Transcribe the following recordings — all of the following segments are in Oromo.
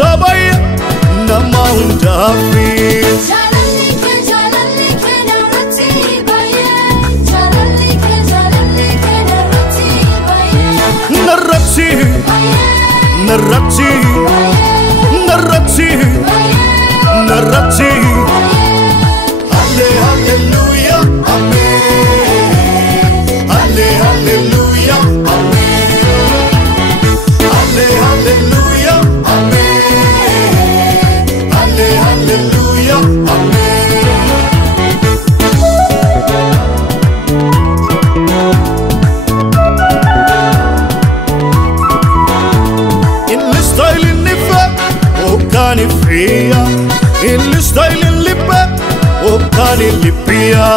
sabaya nama hundafi narrati hallelujah amen hallelujah amen hallelujah amen hallelujah amen in the style in the fact oh can it feel in the style in the back oh can it lipia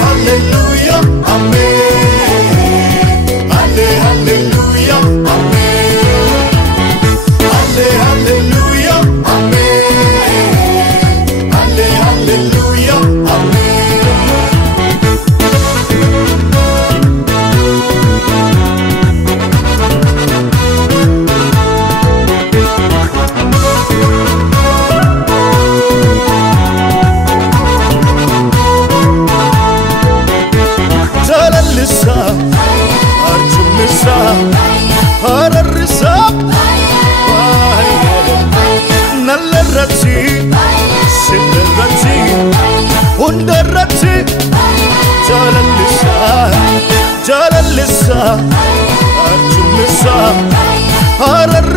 hallelujah amen hallelujah amen hallelujah amen hallelujah amen Jalalisa arjumisa hararisa nallarati sindarati hundarati jalalisa arjumisa harar